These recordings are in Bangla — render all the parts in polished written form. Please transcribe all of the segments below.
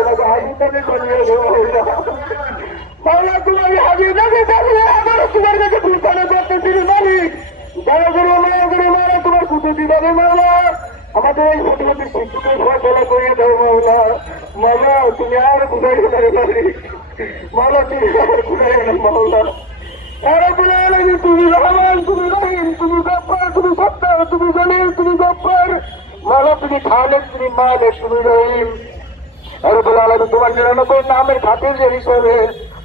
তোমাকে হাবিবাকে বানিয়ে দেবো মাওলা, তোমাকে হাবিবাকে বানিয়ে আবারও তোমার কাছে ঘোষণা করতেছি মালিক, দয়া করে মায়া করে মারা তোমার কুতুটি যাবে মাওলা, আমাদের এই ছোট ছোট শিক্ষকের ফসলা করিয়ে দাও মাওলা। মাওলা তুমি আর ঘুরাই পারে মালিক, মাওলা তুমি আর ঘুরাই না মাওলা। তুমি রহমান, তুমি রহিম, তুমি গফফার, তুমি সত্তার, তুমি জলিল, তুমি গফফার মাওলা, তুমি খালেক, তুমি মালিক, তুমি রহিম। রব্বুল আলামিন তোমার 99 নামের খাতির হিসেবে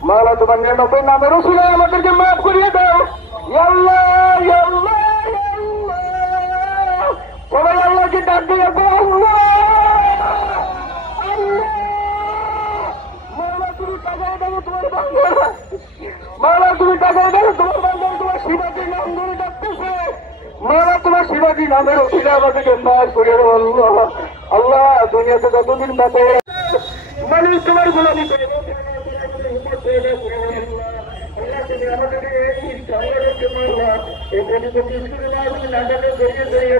মাওলা তোমার 99 নামের রসুলে আমাদেরকে মাফ করিয়ে দাও। ইয়া আল্লাহ, ইয়া আল্লাহ, ইয়া আল্লাহ, সবাই আল্লাহকে ডাক দিয়ে আল্লাহ আল্লাহ। মাওলা তুমি তাকায় দাও তোমার বান্দা, মাওলা তুমি তাকায় দাও তোমার বান্দা, তোমার শিবাজির নাম ধরে ডাকতেছে মাওলা, তোমার শিবাজি নামের রসুলে আমাদেরকে মাফ করিয়ে দাও আল্লাহ। আল্লাহ দুনিয়াতে যতদিন বাঁচে মালিক তোমার গোলামি করে আল্লাহ, তুমি আমাদের এই সংগ্রামকে মাওলা এই প্রতিপক্ষী নাটকে জড়িয়ে জড়িয়ে